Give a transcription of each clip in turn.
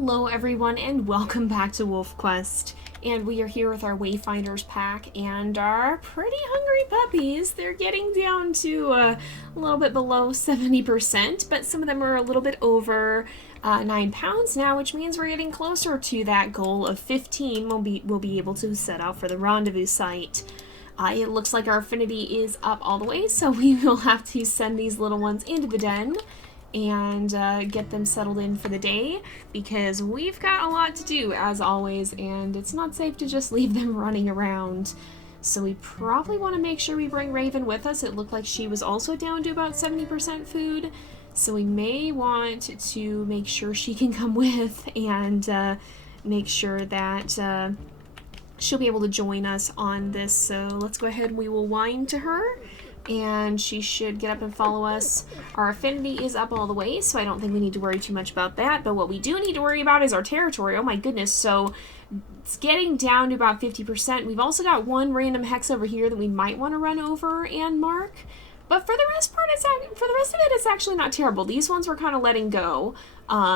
Hello everyone and welcome back to WolfQuest. And we are here with our Wayfinders pack and our pretty hungry puppies. They're getting down to a little bit below 70%, but some of them are a little bit over 9 pounds now, which means we're getting closer to that goal of 15. We'll be able to set out for the rendezvous site. It looks like our affinity is up all the way, so we will have to send these little ones into the den and get them settled in for the day, because we've got a lot to do as always, and it's not safe to just leave them running around. So we probably want to make sure we bring Raven with us. It looked like she was also down to about 70% food, so we may want to make sure she can come with and make sure that she'll be able to join us on this. So let's go ahead and we will wind to her, and she should get up and follow us. Our affinity is up all the way, so I don't think we need to worry too much about that. But what we do need to worry about is our territory. Oh my goodness, so it's getting down to about 50%. We've also got one random hex over here that we might want to run over and mark. But for the rest of it, it's actually not terrible. These ones we're kind of letting go,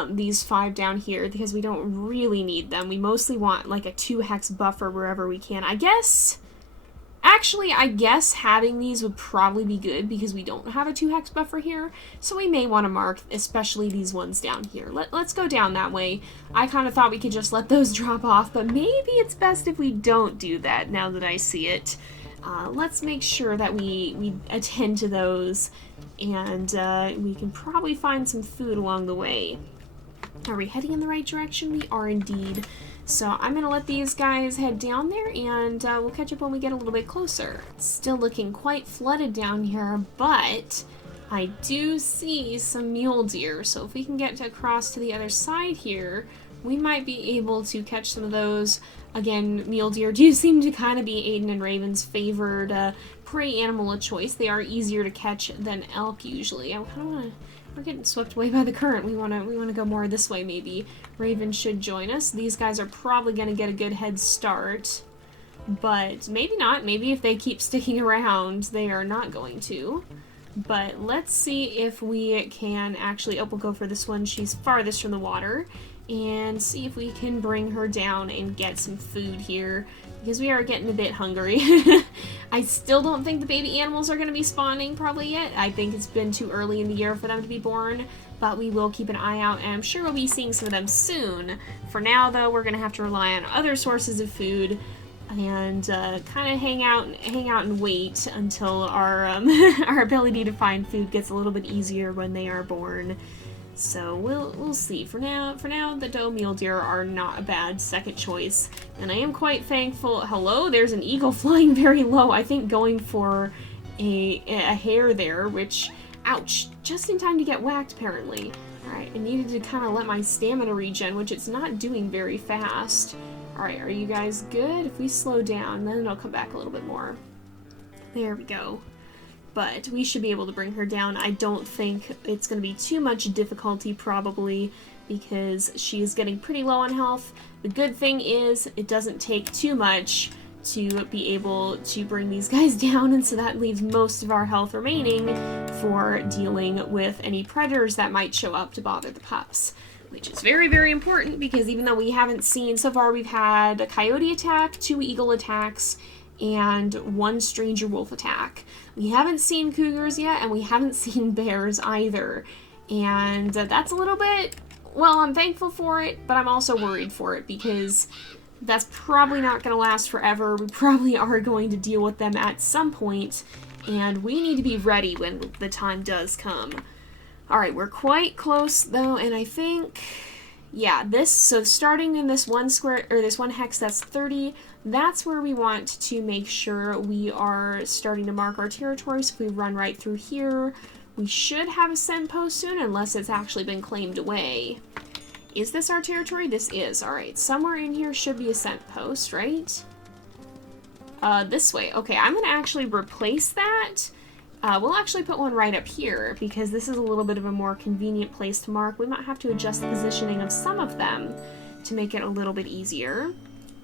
these 5 down here, because we don't really need them. We mostly want like a 2 hex buffer wherever we can. I guess having these would probably be good because we don't have a 2 hex buffer here, so we may want to mark especially these ones down here. Let's go down that way. I kind of thought we could just let those drop off, but maybe it's best if we don't do that now that I see it. Let's make sure that we attend to those, and we can probably find some food along the way. Are we heading in the right direction? We are indeed. So I'm going to let these guys head down there, and we'll catch up when we get a little bit closer. It's still looking quite flooded down here, but I do see some mule deer. So if we can get across to the other side here, we might be able to catch some of those. Again, mule deer do seem to kind of be Aden and Raven's favored prey animal of choice. They are easier to catch than elk usually. I kind of want to... We're getting swept away by the current. We want to go more this way maybe. Raven should join us. These guys are probably going to get a good head start, but maybe not. Maybe if they keep sticking around, they are not going to. But let's see if we can actually... Oh, we'll go for this one. She's farthest from the water. And see if we can bring her down and get some food here, because we are getting a bit hungry. I still don't think the baby animals are going to be spawning probably yet. I think it's been too early in the year for them to be born, but we will keep an eye out, and I'm sure we'll be seeing some of them soon. For now, though, we're going to have to rely on other sources of food and kind of hang out and wait until our our ability to find food gets a little bit easier when they are born. So we'll see. For now, the doe mule deer are not a bad second choice, and I am quite thankful. Hello, there's an eagle flying very low. I think going for a hare there, which, ouch, just in time to get whacked apparently. Alright, I needed to kind of let my stamina regen, which it's not doing very fast. Alright, are you guys good? If we slow down, then it'll come back a little bit more. There we go. But we should be able to bring her down. I don't think it's going to be too much difficulty, probably, because she is getting pretty low on health. The good thing is it doesn't take too much to be able to bring these guys down, and so that leaves most of our health remaining for dealing with any predators that might show up to bother the pups, which is very, very important, because even though we haven't seen, so far we've had a coyote attack, 2 eagle attacks, and 1 stranger wolf attack. We haven't seen cougars yet, and we haven't seen bears either. And that's a little bit, well, I'm thankful for it, but I'm also worried for it, because that's probably not going to last forever. We probably are going to deal with them at some point, and we need to be ready when the time does come. Alright, we're quite close though, and I think... Yeah, so starting in this one square, or this one hex that's 30, that's where we want to make sure we are starting to mark our territory. So if we run right through here, we should have a scent post soon, unless it's actually been claimed away. Is this our territory? This is. Alright, somewhere in here should be a scent post, right? This way. Okay, I'm going to actually replace that. We'll actually put one right up here, because this is a little bit of a more convenient place to mark. We might have to adjust the positioning of some of them to make it a little bit easier.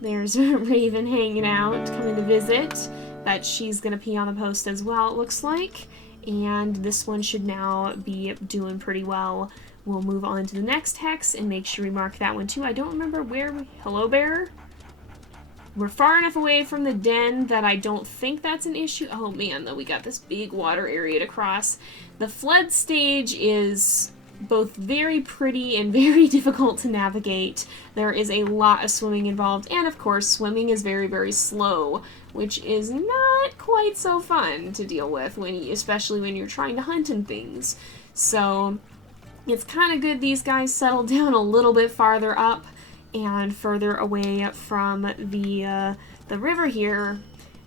There's Raven hanging out, coming to visit, but she's going to pee on the post as well, it looks like. And this one should now be doing pretty well We'll move on to the next hex and make sure we mark that one too. I don't remember where we... Hello, bear? We're far enough away from the den that I don't think that's an issue. Oh man, though, we got this big water area to cross. The flood stage is both very pretty and very difficult to navigate. There is a lot of swimming involved, and of course, swimming is very, very slow, which is not quite so fun to deal with, especially when you're trying to hunt and things. So it's kind of good these guys settle down a little bit farther up and further away from the river here,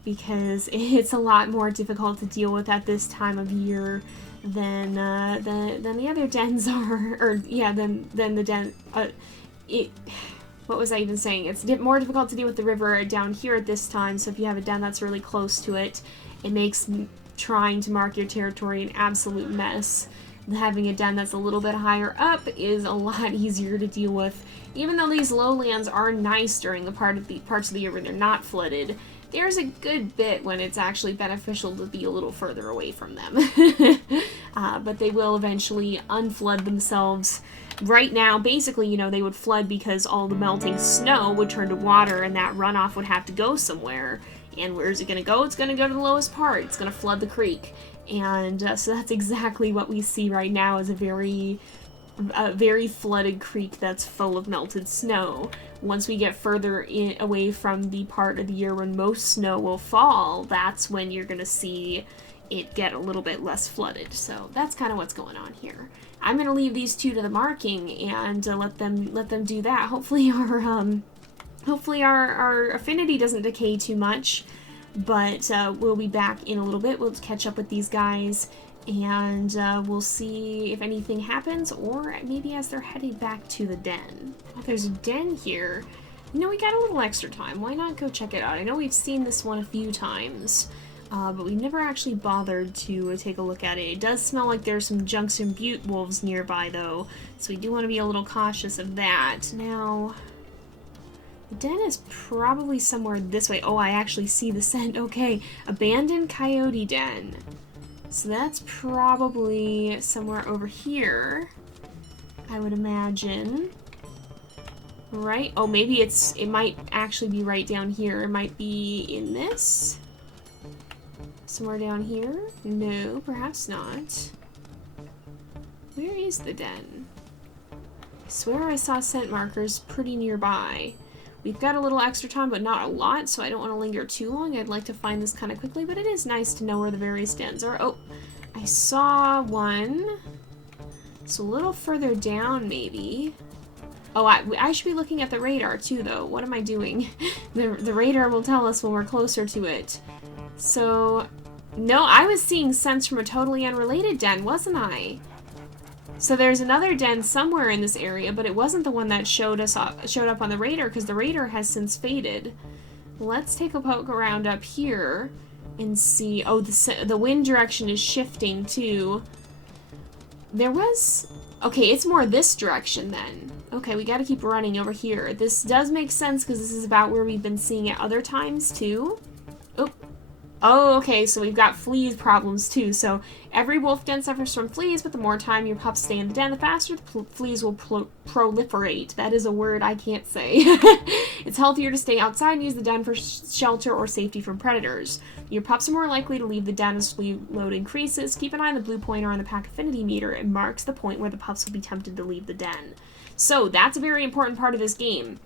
because it's a lot more difficult to deal with at this time of year than the other dens are, or yeah, than the den. What was I even saying? It's more difficult to deal with the river down here at this time. So if you have a den that's really close to it, it makes trying to mark your territory an absolute mess. Having a den that's a little bit higher up is a lot easier to deal with. Even though these lowlands are nice during the parts of the year where they're not flooded, there's a good bit when it's actually beneficial to be a little further away from them. But they will eventually unflood themselves. Right now, basically, you know, they would flood because all the melting snow would turn to water and that runoff would have to go somewhere. And where's it going to go? It's going to go to the lowest part. It's going to flood the creek. And so that's exactly what we see right now, is a very flooded creek that's full of melted snow. Once we get further away from the part of the year when most snow will fall, that's when you're going to see it get a little bit less flooded. So that's kind of what's going on here. I'm going to leave these two to the marking and let them do that. Hopefully our affinity doesn't decay too much. But we'll be back in a little bit. We'll catch up with these guys, and we'll see if anything happens, or maybe as they're heading back to the den. Oh, there's a den here. You know, we got a little extra time. Why not go check it out? I know we've seen this one a few times, but we never actually bothered to take a look at it. It does smell like there's some Junction Butte wolves nearby, though, so we do want to be a little cautious of that. Now... the den is probably somewhere this way. Oh, I actually see the scent. Okay, abandoned coyote den. So that's probably somewhere over here, I would imagine. Right? Oh, maybe it might actually be right down here. It might be in this. Somewhere down here? No, perhaps not. Where is the den? I swear I saw scent markers pretty nearby. We've got a little extra time, but not a lot, so I don't want to linger too long. I'd like to find this kind of quickly, but it is nice to know where the various dens are. Oh, I saw one. It's a little further down, maybe. Oh, I should be looking at the radar, too, though. What am I doing? The radar will tell us when we're closer to it. So, no, I was seeing scents from a totally unrelated den, wasn't I? So there's another den somewhere in this area, but it wasn't the one that showed up on the radar, because the radar has since faded. Let's take a poke around up here and see. Oh, the wind direction is shifting too. There was... okay, it's more this direction then. Okay, we gotta keep running over here. This does make sense because this is about where we've been seeing it other times too. Oh, okay, so we've got fleas problems too. So every wolf den suffers from fleas, but the more time your pups stay in the den, the faster the fleas will proliferate. That is a word I can't say. It's healthier to stay outside and use the den for shelter or safety from predators. Your pups are more likely to leave the den as flea load increases. Keep an eye on the blue pointer on the pack affinity meter. It marks the point where the pups will be tempted to leave the den. So that's a very important part of this game.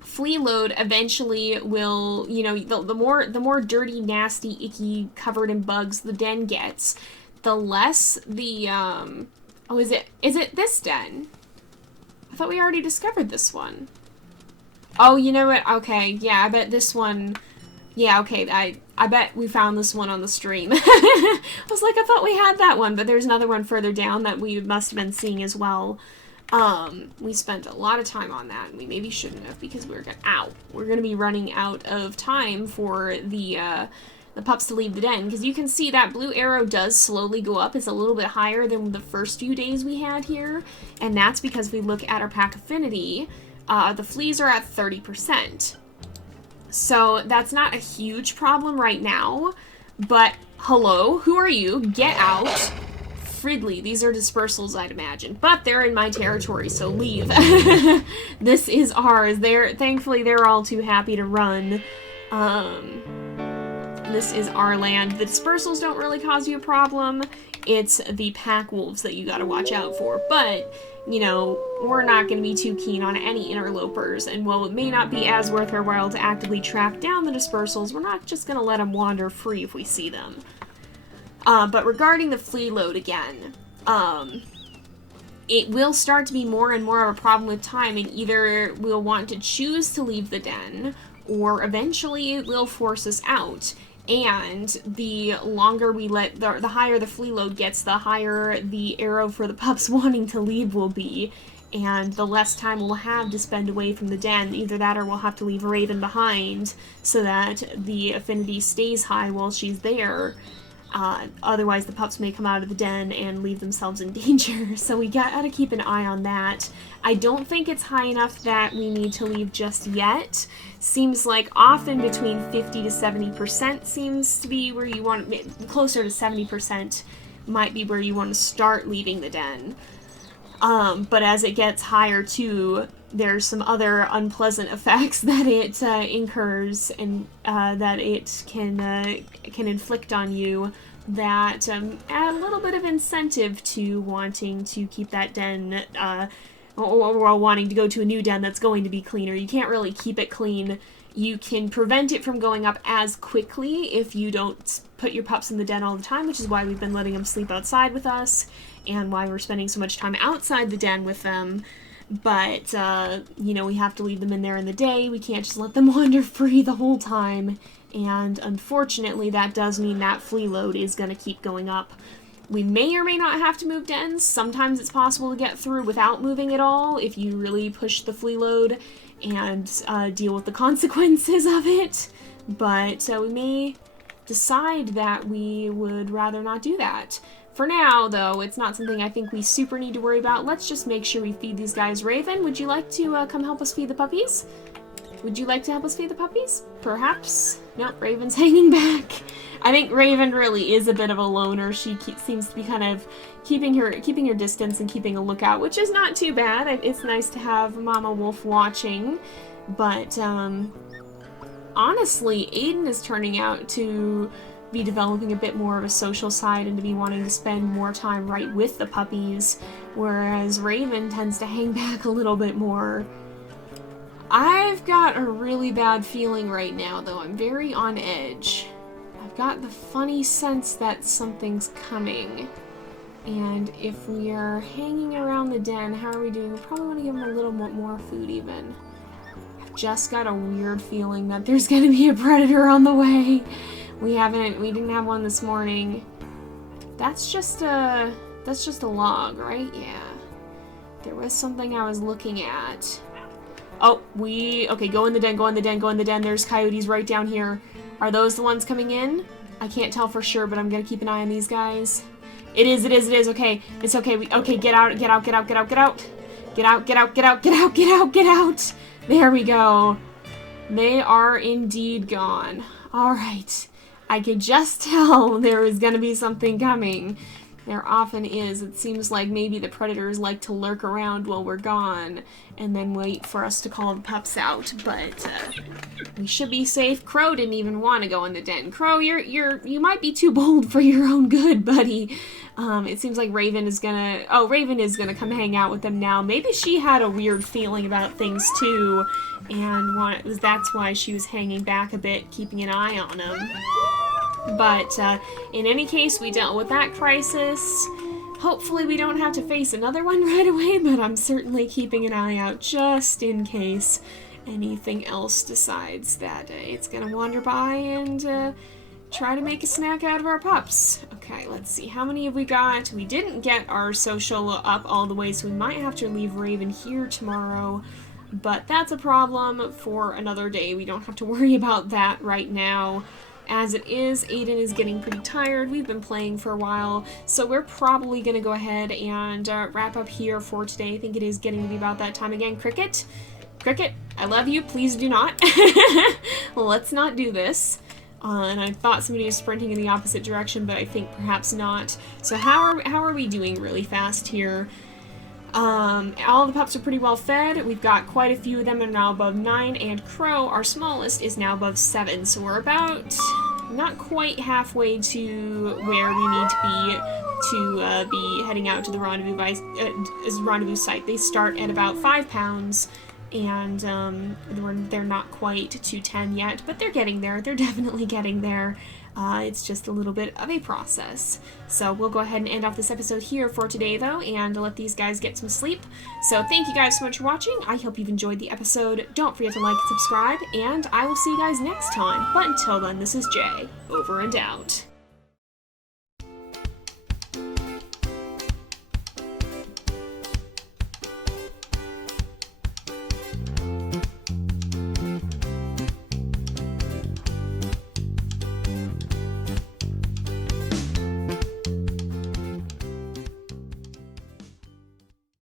Flea load eventually will, you know, the more dirty, nasty, icky, covered in bugs the den gets, the less the, oh, is it this den? I thought we already discovered this one. Oh, you know what? Okay, yeah, I bet this one, yeah, okay, I bet we found this one on the stream. I was like, I thought we had that one, but there's another one further down that we must have been seeing as well. We spent a lot of time on that, and we maybe shouldn't have, because we're gonna be running out of time for the pups to leave the den, because you can see that blue arrow does slowly go up. It's a little bit higher than the first few days we had here, and that's because if we look at our pack affinity, the fleas are at 30%. So that's not a huge problem right now, but hello, who are you? Get out. Fridley. These are dispersals, I'd imagine. But they're in my territory, so leave. This is ours. Thankfully, they're all too happy to run. This is our land. The dispersals don't really cause you a problem. It's the pack wolves that you gotta watch out for. But, you know, we're not gonna be too keen on any interlopers. And while it may not be as worth our while to actively track down the dispersals, we're not just gonna let them wander free if we see them. But regarding the flea load again, it will start to be more and more of a problem with time, and either we'll want to choose to leave the den, or eventually it will force us out. And the longer we let, the higher the flea load gets, the higher the arrow for the pups wanting to leave will be, and the less time we'll have to spend away from the den. Either that or we'll have to leave Raven behind so that the affinity stays high while she's there. Otherwise the pups may come out of the den and leave themselves in danger, so we gotta keep an eye on that. I don't think it's high enough that we need to leave just yet. Seems like often between 50 to 70% seems to be where you want, closer to 70% might be where you want to start leaving the den. But as it gets higher too, there's some other unpleasant effects that it incurs and that it can inflict on you that add a little bit of incentive to wanting to keep that den or wanting to go to a new den that's going to be cleaner. You can't really keep it clean. You can prevent it from going up as quickly if you don't put your pups in the den all the time, which is why we've been letting them sleep outside with us and why we're spending so much time outside the den with them. But, you know, we have to leave them in there in the day. We can't just let them wander free the whole time. And unfortunately, that does mean that flea load is going to keep going up. We may or may not have to move dens. Sometimes it's possible to get through without moving at all if you really push the flea load and deal with the consequences of it. But we may decide that we would rather not do that. For now, though, it's not something I think we super need to worry about. Let's just make sure we feed these guys. Raven, would you like to come help us feed the puppies? Would you like to help us feed the puppies? Perhaps? Nope, Raven's hanging back. I think Raven really is a bit of a loner. She seems to be kind of keeping her distance and keeping a lookout, which is not too bad. It's nice to have Mama Wolf watching, but honestly, Aden is turning out to be developing a bit more of a social side and to be wanting to spend more time right with the puppies, whereas Raven tends to hang back a little bit more. I've got a really bad feeling right now, though. I'm very on edge. I've got the funny sense that something's coming. And if we are hanging around the den, how are we doing? We probably want to give them a little more food, even. I've just got a weird feeling that there's going to be a predator on the way. We didn't have one this morning. That's just a log, right? Yeah. There was something I was looking at. Oh, okay, go in the den, go in the den, go in the den. There's coyotes right down here. Are those the ones coming in? I can't tell for sure, but I'm gonna keep an eye on these guys. It is, okay. It's okay, okay, get out. Get out. There we go. They are indeed gone. Alright. I could just tell there was gonna be something coming. There often is. It seems like maybe the predators like to lurk around while we're gone and then wait for us to call the pups out, but we should be safe. Crow didn't even want to go in the den. Crow, you might be too bold for your own good, buddy. It seems like Raven is gonna come hang out with them now. Maybe she had a weird feeling about things too, and that's why she was hanging back a bit, keeping an eye on them. But in any case, we dealt with that crisis. Hopefully we don't have to face another one right away, but I'm certainly keeping an eye out just in case anything else decides that it's gonna wander by and try to make a snack out of our pups. Okay, let's see. How many have we got? We didn't get our social up all the way, so we might have to leave Raven here tomorrow. But that's a problem for another day. We don't have to worry about that right now. As it is, Aden is getting pretty tired. We've been playing for a while, so we're probably going to go ahead and wrap up here for today. I think it is getting to be about that time again. Cricket, I love you. Please do not. Let's not do this. And I thought somebody was sprinting in the opposite direction, but I think perhaps not. So how are we doing really fast here? All the pups are pretty well fed. We've got quite a few of them that are now above 9, and Crow, our smallest, is now above 7. So we're about not quite halfway to where we need to be heading out to the rendezvous site. They start at about 5 pounds. And they're not quite to 10 yet, but they're getting there. They're definitely getting there. It's just a little bit of a process. So we'll go ahead and end off this episode here for today, though, and let these guys get some sleep. So thank you guys so much for watching. I hope you've enjoyed the episode. Don't forget to like and subscribe, and I will see you guys next time. But until then, this is Jay, over and out.